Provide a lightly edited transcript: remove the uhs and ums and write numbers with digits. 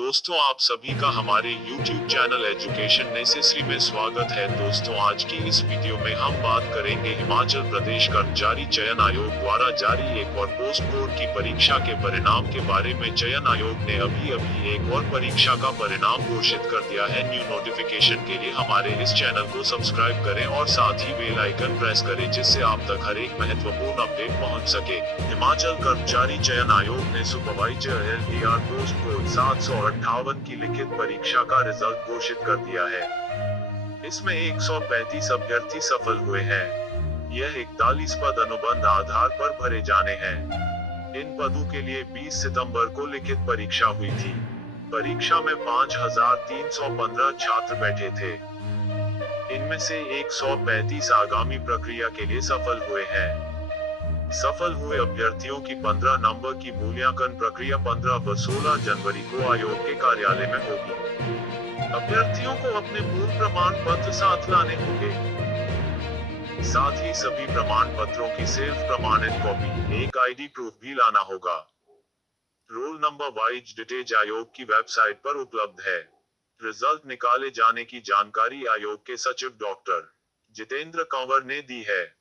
दोस्तों, आप सभी का हमारे YouTube चैनल एजुकेशन नेसेसरी में स्वागत है। दोस्तों, आज की इस वीडियो में हम बात करेंगे हिमाचल प्रदेश कर्मचारी चयन आयोग द्वारा जारी एक और पोस्ट बोर्ड की परीक्षा के परिणाम के बारे में। चयन आयोग ने अभी एक और परीक्षा का परिणाम घोषित कर दिया है। न्यू नोटिफिकेशन के लिए हमारे इस चैनल को सब्सक्राइब करें और साथ ही बेल आइकन प्रेस करें, जिससे आप तक हर एक महत्वपूर्ण अपडेट पहुंच सके। हिमाचल कर्मचारी चयन आयोग ने सुपरवाइजर LDR पोस्ट बोर्ड 758 की लिखित परीक्षा का रिजल्ट घोषित कर दिया है। इसमें 135 अभ्यर्थी सफल हुए हैं। यह 41 पद अनुबंध आधार पर भरे जाने हैं। इन पदों के लिए 20 सितंबर को लिखित परीक्षा हुई थी। परीक्षा में 5315 छात्र बैठे थे। इनमें से 135 आगामी प्रक्रिया के लिए सफल हुए हैं। सफल हुए अभ्यर्थियों की 15 नंबर की मूल्यांकन प्रक्रिया 15 व 16 जनवरी को आयोग के कार्यालय में होगी। अभ्यर्थियों को अपने मूल प्रमाण पत्र साथ लाने होंगे। साथ ही सभी प्रमाण पत्रों की सेल्फ प्रमाणित कॉपी, एक ID प्रूफ भी लाना होगा। रोल नंबर वाइज डिटेल आयोग की वेबसाइट पर उपलब्ध है। रिजल्ट निकाले जाने की जानकारी आयोग के सचिव डॉक्टर जितेंद्र कंवर ने दी है।